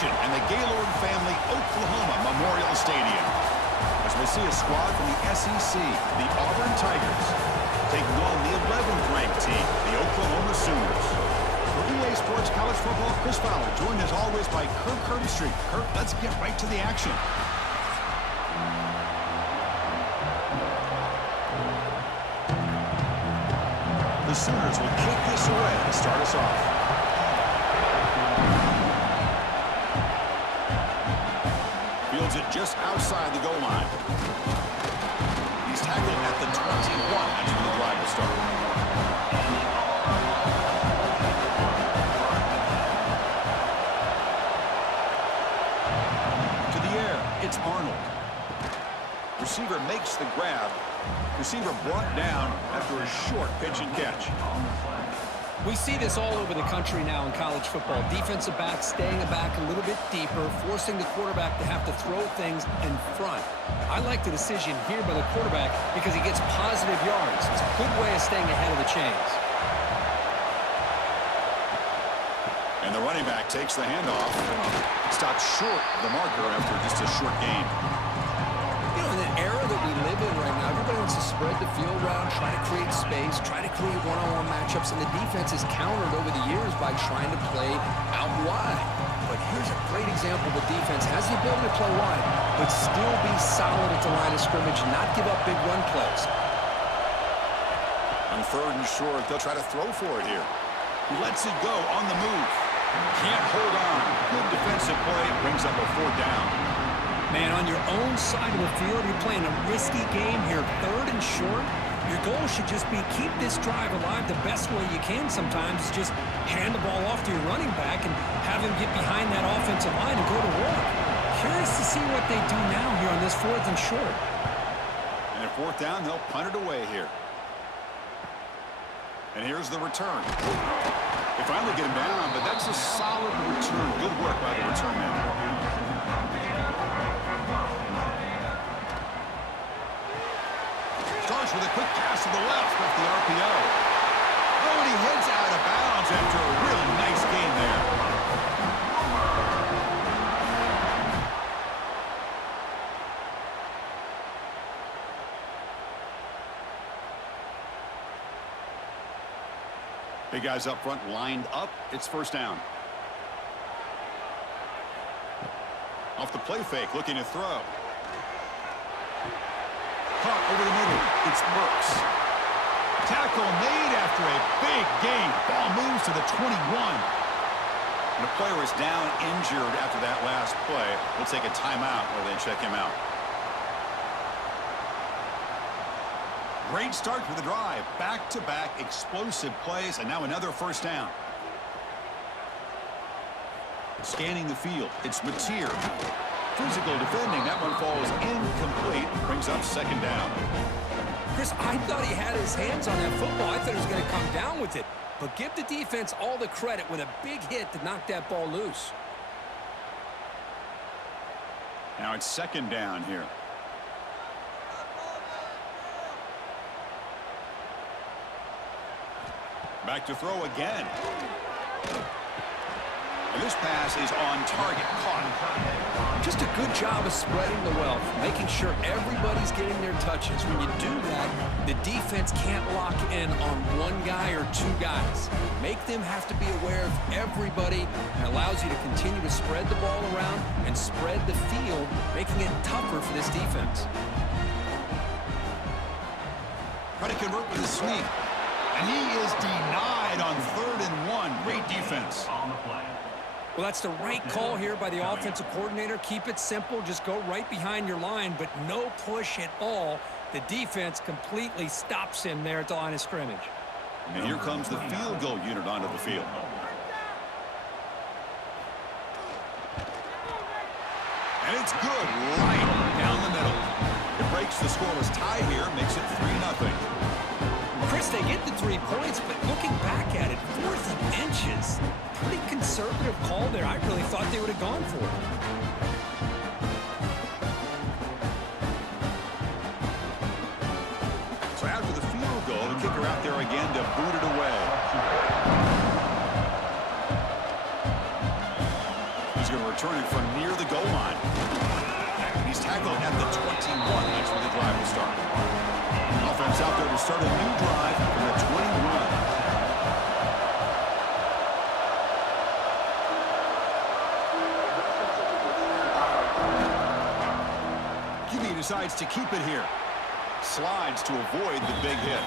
possession and the Gaylord family Oklahoma Memorial Stadium. As we'll see a squad from the SEC, the Auburn Tigers, taking on the 11th ranked team, the Oklahoma Sooners. For EA Sports College Football, Chris Fowler, joined as always by Kirk Herbstreit. Kirk, let's get right to the action. The Sooners will kick this away to start us off. Fields it just outside the goal line. He's tackled at the 21. That's when the drive will start. To the air, it's Arnold. Receiver makes the grab. Receiver brought down after a short pitch and catch. We see this all over the country now in college football. Defensive backs staying back a little bit deeper, forcing the quarterback to have to throw things in front. I like the decision here by the quarterback because he gets positive yards. It's a good way of staying ahead of the chains. And the running back takes the handoff. Stops short of the marker after just a short gain. You know, in the era that we live in right now, everybody wants to spread the field around, try to create space, try to create one-on-one matchups, and the defense is countered over the years by trying to play out wide. But here's a great example. The defense has the ability to play wide, but still be solid at the line of scrimmage, not give up big run plays. On third and short, they'll try to throw for it here. He lets it go on the move. Can't hold on. Good defensive play. Brings up a fourth down. Man, on your own side of the field, you're playing a risky game here. Third and short, your goal should just be keep this drive alive the best way you can sometimes. Is just hand the ball off to your running back and have him get behind that offensive line and go to work. Curious to see what they do now here on this fourth and short. And at fourth down, they'll punt it away here. And here's the return. They finally get him down, but that's a solid return. Good work by the return man. Starts with a quick pass to the left off the RPO. Oh, and he heads out of bounds after a really nice game there. Big guys up front lined up. It's first down. Off the play fake, looking to throw. Caught over the middle. It's Burks. Tackle made after a big gain. Ball moves to the 21. And the player is down injured after that last play. We'll take a timeout where they check him out. Great start for the drive. Back-to-back explosive plays, and now another first down. Scanning the field, it's Mateer. Physical defending, that one falls incomplete, brings up second down. Chris, I thought he had his hands on that football. I thought he was going to come down with it. But give the defense all the credit with a big hit to knock that ball loose. Now it's second down here. Back to throw again. And this pass is on target. Caught. Just a good job of spreading the wealth, making sure everybody's getting their touches. When you do that, the defense can't lock in on one guy or two guys. Make them have to be aware of everybody, and allows you to continue to spread the ball around and spread the field, making it tougher for this defense. Try to convert with a sweep. And he is denied on 3rd and 1. Great defense. Well, that's the right call here by the offensive coordinator. Keep it simple. Just go right behind your line, but no push at all. The defense completely stops him there at the line of scrimmage. And here comes the field goal unit onto the field. And it's good right down the middle. It breaks the scoreless tie here, makes it 3-0. Chris, they get the 3 points, but looking back at it, 4th and inches. Pretty conservative call there. I really thought they would have gone for it. So after the field goal, the kicker out there again to boot it away. He's He's going to return it from near the goal line. He's tackled at the 21. That's where the drive will start. Offense out there to start a new drive from the 21. Decides to keep it here. Slides to avoid the big hit.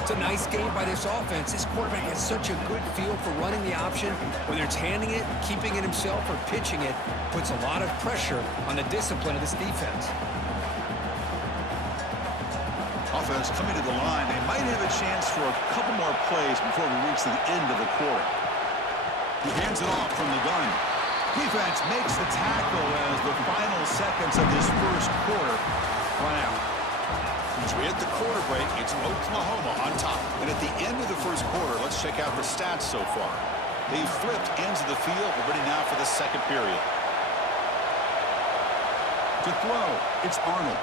It's a nice game by this offense. This quarterback has such a good feel for running the option. Whether it's handing it, keeping it himself, or pitching it, puts a lot of pressure on the discipline of this defense. Offense coming to the line. They might have a chance for a couple more plays before we reach the end of the quarter. He hands it off from the gun. Defense makes the tackle as the final seconds of this first quarter run out. As we hit the quarter break, it's Oklahoma on top. And at the end of the first quarter, let's check out the stats so far. They've flipped ends of the field. We're ready now for the second period. To throw, it's Arnold.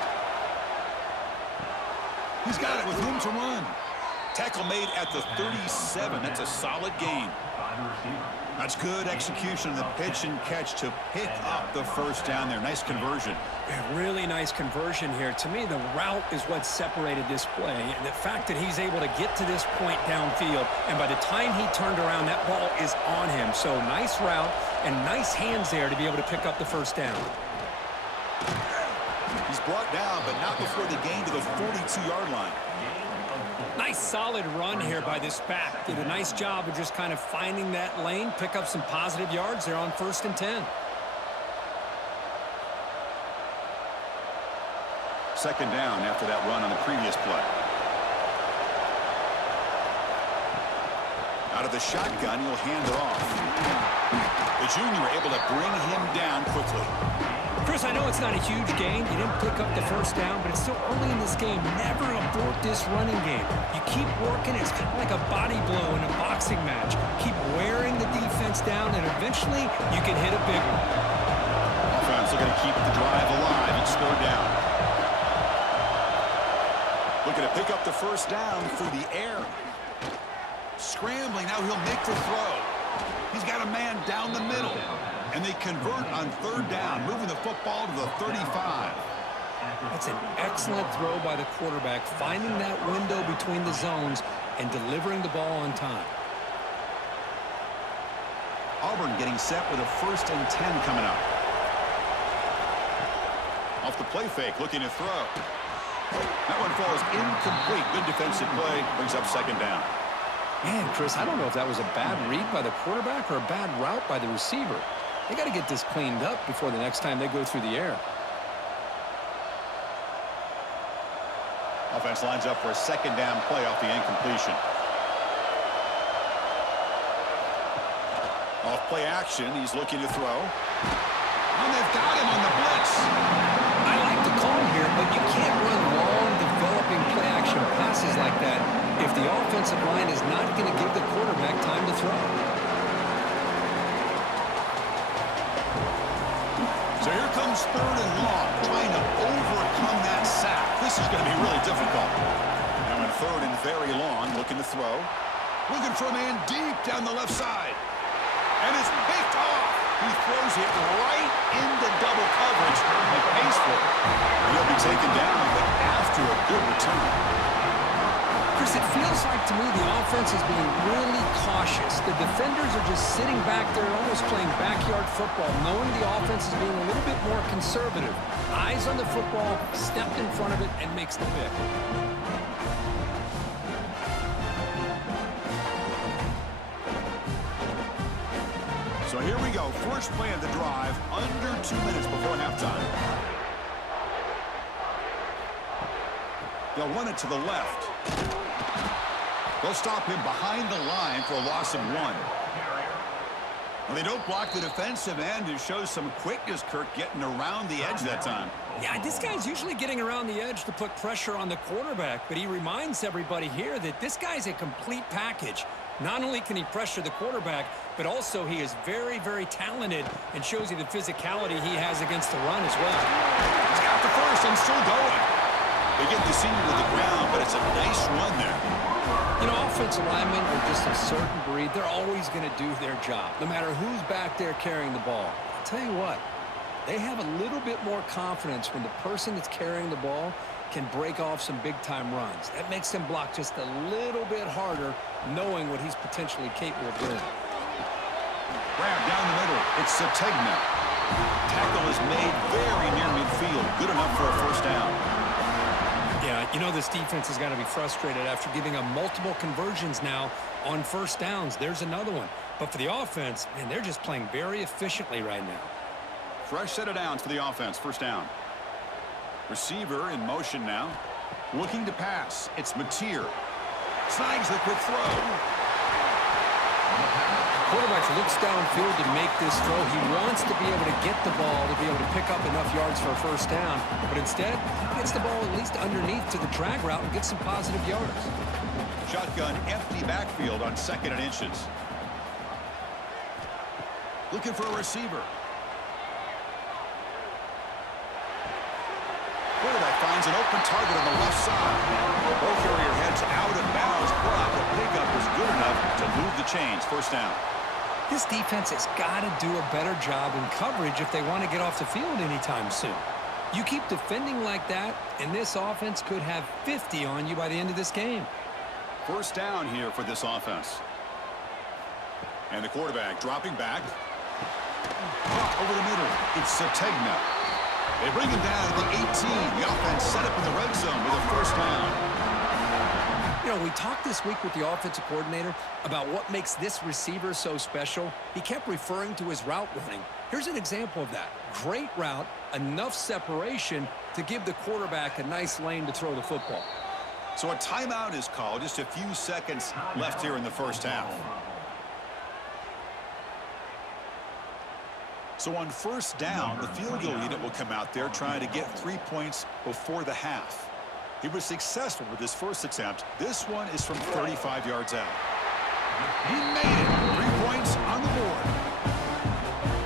He's got it with room to run. Tackle made at the 37. That's a solid gain. That's good execution of the pitch and catch to pick up the first down there. Nice conversion. A really nice conversion here. To me, the route is what separated this play. And the fact that he's able to get to this point downfield, and by the time he turned around, that ball is on him. So nice route and nice hands there to be able to pick up the first down. He's brought down, but not before the gain to the 42-yard line. Nice solid run here by this back. Did a nice job of just kind of finding that lane, pick up some positive yards there on 1st and 10. Second down after that run on the previous play. Out of the shotgun, he'll hand it off. The junior able to bring him down quickly. Chris, I know it's not a huge gain. You didn't pick up the first down, but it's still early in this game. Never abort this running game. You keep working. It's kind of like a body blow in a boxing match. Keep wearing the defense down, and eventually you can hit a big one. Offense looking to keep the drive alive and score down. Looking to pick up the first down through the air. Scrambling. Now he'll make the throw. He's got a man down the middle. And they convert on third down, moving the football to the 35. That's an excellent throw by the quarterback, finding that window between the zones and delivering the ball on time. Auburn getting set with a 1st and 10 coming up. Off the play fake, looking to throw. That one falls incomplete. Good defensive play, brings up second down. Man, Chris, I don't know if that was a bad read by the quarterback or a bad route by the receiver. They got to get this cleaned up before the next time they go through the air. Offense lines up for a second down play off the incompletion. Off play action, he's looking to throw. And they've got him on the blitz. I like the call here, but you can't run long, developing play action passes like that if the offensive line is not going to give the quarterback time to throw. So here comes 3rd and long, trying to overcome that sack. This is going to be really difficult. Now in 3rd and very long, looking to throw. Looking for a man deep down the left side. And it's picked off. He throws it right into double coverage and pays for it. He'll be taken down, but after a good return. Chris, it feels like to me the offense is being really cautious. The defenders are just sitting back there almost playing backyard football, knowing the offense is being a little bit more conservative. Eyes on the football, stepped in front of it, and makes the pick. So here we go. First play of the drive, under 2 minutes before halftime. They'll run it to the left. They'll stop him behind the line for a loss of 1. Well, they don't block the defensive end. It shows some quickness, Kirk, getting around the edge that time. Yeah, this guy's usually getting around the edge to put pressure on the quarterback, but he reminds everybody here that this guy's a complete package. Not only can he pressure the quarterback, but also he is very, very talented and shows you the physicality he has against the run as well. He's got the first and still going. They get the senior to the ground, but it's a nice run there. You know, offensive linemen are just a certain breed. They're always going to do their job, no matter who's back there carrying the ball. tell you what, they have a little bit more confidence when the person that's carrying the ball can break off some big-time runs. That makes them block just a little bit harder, knowing what he's potentially capable of doing. Grab down the middle. It's Sategna. Tackle is made very near midfield. Good enough for a first down. Yeah, you know this defense has got to be frustrated after giving them multiple conversions now on first downs. There's another one. But for the offense, man, they're just playing very efficiently right now. Fresh set of downs for the offense. First down. Receiver in motion now. Looking to pass. It's Mateer. Snags the quick throw. Quarterback looks downfield to make this throw. He wants to be able to get the ball to be able to pick up enough yards for a first down. But instead, he gets the ball at least underneath to the drag route and gets some positive yards. Shotgun empty backfield on 2nd and inches. Looking for a receiver. Quarterback finds an open target on the left side. Ball carrier heads out of bounds, but the pickup is good enough to move the chains. First down. This defense has got to do a better job in coverage if they want to get off the field anytime soon. You keep defending like that, and this offense could have 50 on you by the end of this game. First down here for this offense. And the quarterback dropping back. Caught over the middle. It's Sategna. They bring him down at the 18. The offense set up in the red zone with a first down. You know, we talked this week with the offensive coordinator about what makes this receiver so special. He kept referring to his route running. Here's an example of that. Great route, enough separation to give the quarterback a nice lane to throw the football. So a timeout is called. Just a few seconds left here in the first half. So on first down, the field goal unit will come out there trying to get 3 points before the half. He was successful with his first attempt. This one is from 35 yards out. He made it. 3 points on the board.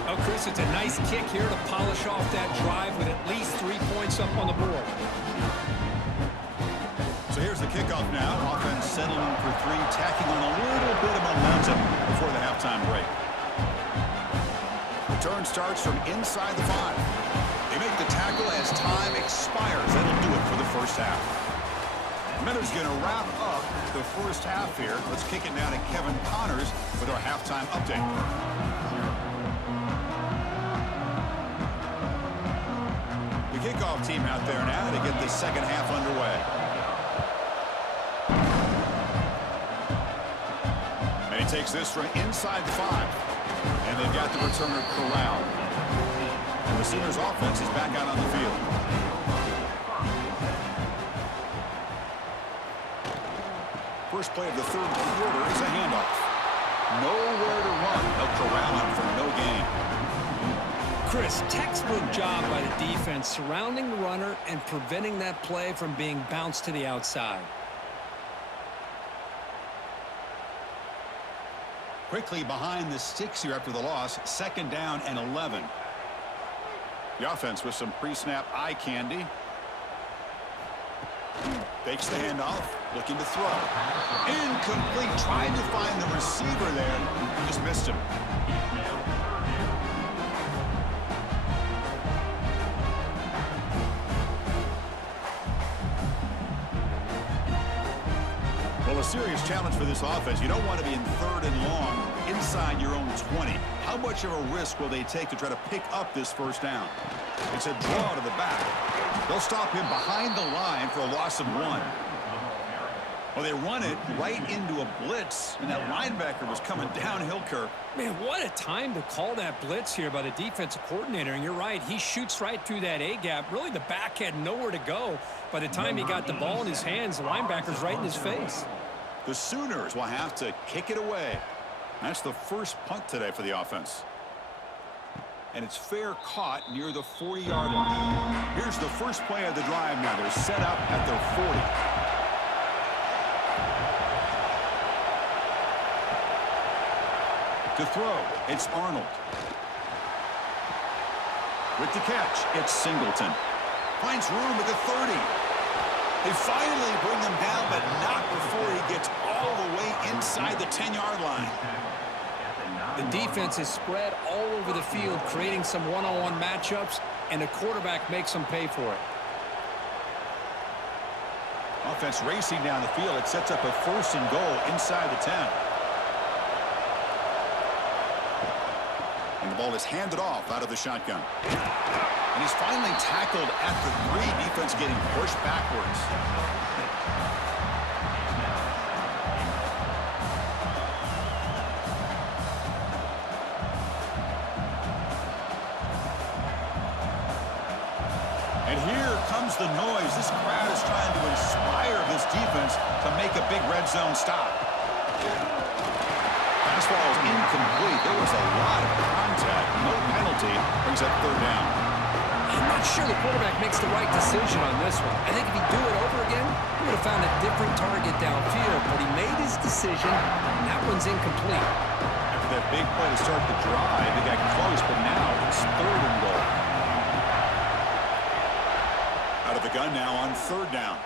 Oh, Chris, it's a nice kick here to polish off that drive with at least 3 points up on the board. So here's the kickoff now. Offense settling for 3, tacking on a little bit of momentum before the halftime break. Return starts from inside the 5. They make the tackle as time expires. That'll do it for the first half. Miller's going to wrap up the first half here. Let's kick it now to Kevin Connors with our halftime update. The kickoff team out there now to get the second half underway. And he takes this from inside the 5. And they've got the returner corralled. And the Sooners offense is back out on the field. First play of the third quarter is a handoff. Nowhere to run. They'll corral him for no gain. Chris, textbook job by the defense surrounding the runner and preventing that play from being bounced to the outside. Quickly behind the sticks here after the loss. 2nd down and 11. The offense with some pre-snap eye candy. Fakes the handoff. Looking to throw. Incomplete. Trying to find the receiver there. Just missed him. Well, a serious challenge for this offense. You don't want to be in 3rd and long inside your own 20. How much of a risk will they take to try to pick up this first down? It's a draw to the back. They'll stop him behind the line for a loss of 1. Well, they run it right into a blitz, and that linebacker was coming downhill, Kirk. Man, what a time to call that blitz here by the defensive coordinator. And you're right, he shoots right through that A-gap. Really, the back had nowhere to go. By the time he got the ball in his hands, the linebacker's right in his face. The Sooners will have to kick it away. That's the first punt today for the offense. And it's fair caught near the 40-yard line. Here's the first play of the drive now. They're set up at their 40. To throw, it's Arnold. With the catch, it's Singleton. Finds room at the 30. They finally bring him down, but not before he gets all the way inside the 10-yard line. The defense is spread all over the field, creating some one-on-one matchups, and the quarterback makes them pay for it. Offense racing down the field. It sets up a 1st and goal inside the 10. And the ball is handed off out of the shotgun. And he's finally tackled at the 3. Defense getting pushed backwards. And here comes the noise. This crowd is trying to inspire this defense to make a big red zone stop. Fastball is incomplete. There was a lot of contact. No penalty. Brings up 3rd down. I'm not sure the quarterback makes the right decision on this one. I think if he'd do it over again, he would have found a different target downfield. But he made his decision, and that one's incomplete. After that big play to start the drive, they got close, but now it's 3rd and goal. Out of the gun now on 3rd down.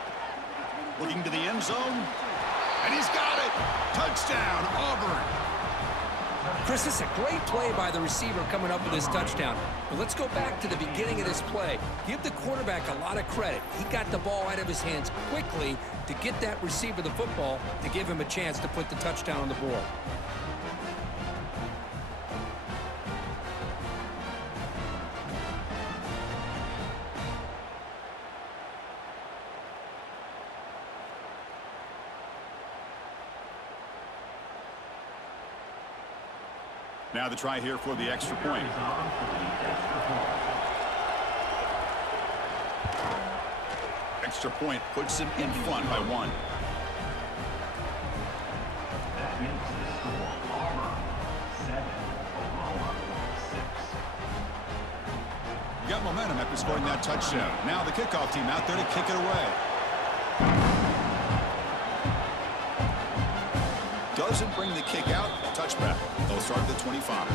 Looking to the end zone. And he's got it. Touchdown, Auburn. Chris, this is a great play by the receiver coming up with his touchdown. But let's go back to the beginning of this play. Give the quarterback a lot of credit. He got the ball out of his hands quickly to get that receiver the football to give him a chance to put the touchdown on the board. Now the try here for the extra point. Extra point puts him in front by 1. Got momentum after scoring that touchdown. Now the kickoff team out there to kick it away. Doesn't bring the kick out. Touchback. They'll start at the 25.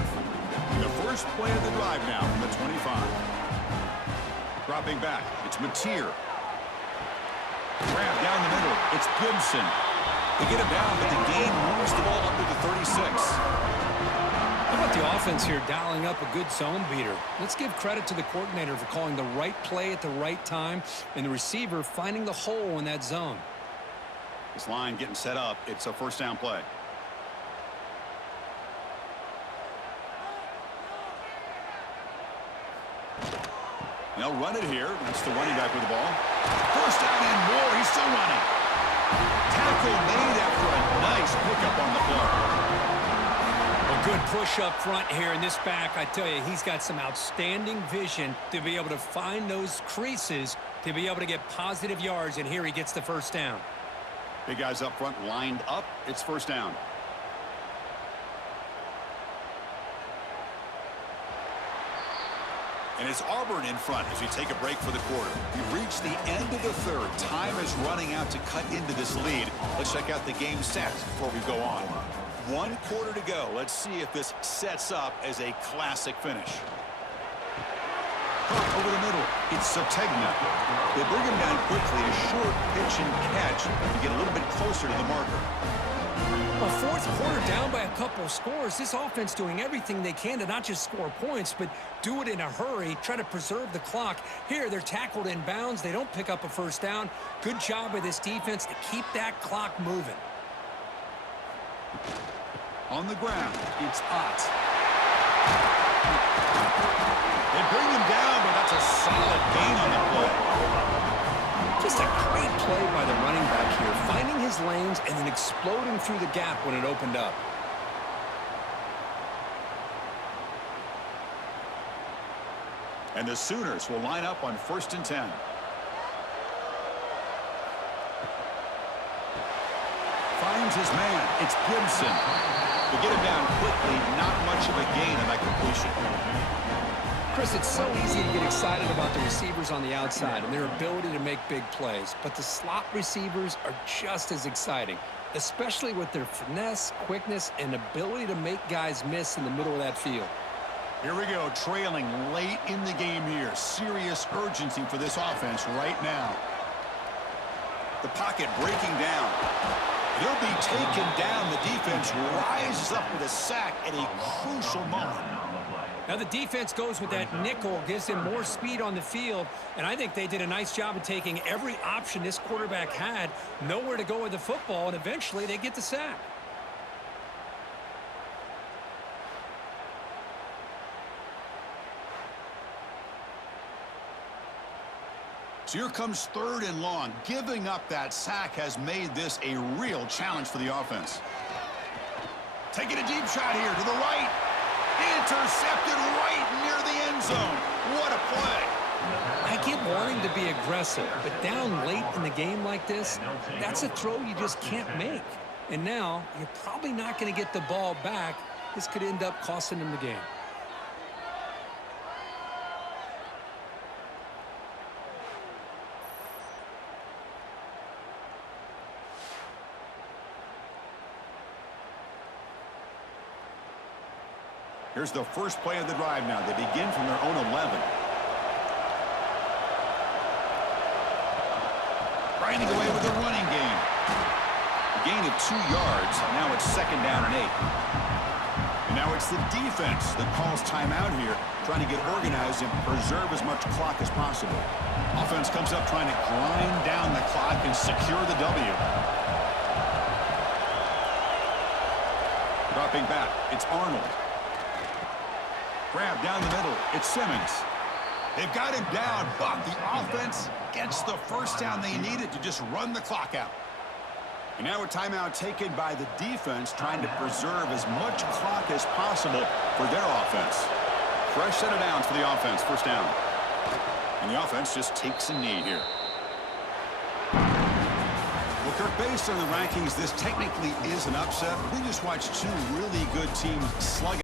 The first play of the drive now from the 25. Dropping back. It's Mateer. Grab down the middle. It's Gibson. They get him down, but the gain moves the ball up to the 36. How about the offense here dialing up a good zone beater? Let's give credit to the coordinator for calling the right play at the right time and the receiver finding the hole in that zone. This line getting set up. It's a 1st down play. They'll run it here. That's the running back with the ball. 1st down and more. He's still running. Tackle made after a nice pickup on the play. A good push up front here in this back. I tell you, he's got some outstanding vision to be able to find those creases to be able to get positive yards, and here he gets the 1st down. Big guys up front lined up. It's 1st down. And it's Auburn in front as we take a break for the quarter. We've reached the end of the 3rd. Time is running out to cut into this lead. Let's check out the game stats before we go on. 1 quarter to go. Let's see if this sets up as a classic finish. Over the middle, it's Sategna. They bring him down quickly, a short pitch and catch to get a little bit closer to the marker. A 4th quarter down by a couple of scores. This offense doing everything they can to not just score points, but do it in a hurry, try to preserve the clock. Here, they're tackled in bounds. They don't pick up a 1st down. Good job by this defense to keep that clock moving. On the ground, it's Ott. They bring him down, but that's a solid gain on the play. Just a great play by the running back here, finding his lanes and then exploding through the gap when it opened up. And the Sooners will line up on 1st and 10. Finds his man. It's Gibson. To get him down quickly, not much of a gain on that completion. Chris, it's so easy to get excited about the receivers on the outside and their ability to make big plays, but the slot receivers are just as exciting, especially with their finesse, quickness, and ability to make guys miss in the middle of that field. Here we go, trailing late in the game here. Serious urgency for this offense right now. The pocket breaking down. He'll be taken down. The defense rises up with a sack at a crucial moment. Now the defense goes with that nickel, gives him more speed on the field, and I think they did a nice job of taking every option this quarterback had, nowhere to go with the football, and eventually they get the sack. So here comes 3rd and long. Giving up that sack has made this a real challenge for the offense. Taking a deep shot here to the right. Intercepted right near the end zone. What a play. I get wanting to be aggressive, but down late in the game like this, that's a throw you just can't make. And now you're probably not going to get the ball back. This could end up costing them the game. Here's the first play of the drive now. They begin from their own 11. Grinding away with the running game. A gain of 2 yards. Now it's 2nd down and 8. And now it's the defense that calls timeout here, trying to get organized and preserve as much clock as possible. Offense comes up trying to grind down the clock and secure the W. Dropping back, it's Arnold. Grab down the middle. It's Simmons. They've got him down, but the offense gets the first down they needed to just run the clock out. And now a timeout taken by the defense, trying to preserve as much clock as possible for their offense. Fresh set of downs for the offense. First down. And the offense just takes a knee here. Well, Kirk, based on the rankings, this technically is an upset. We just watched 2 really good teams slug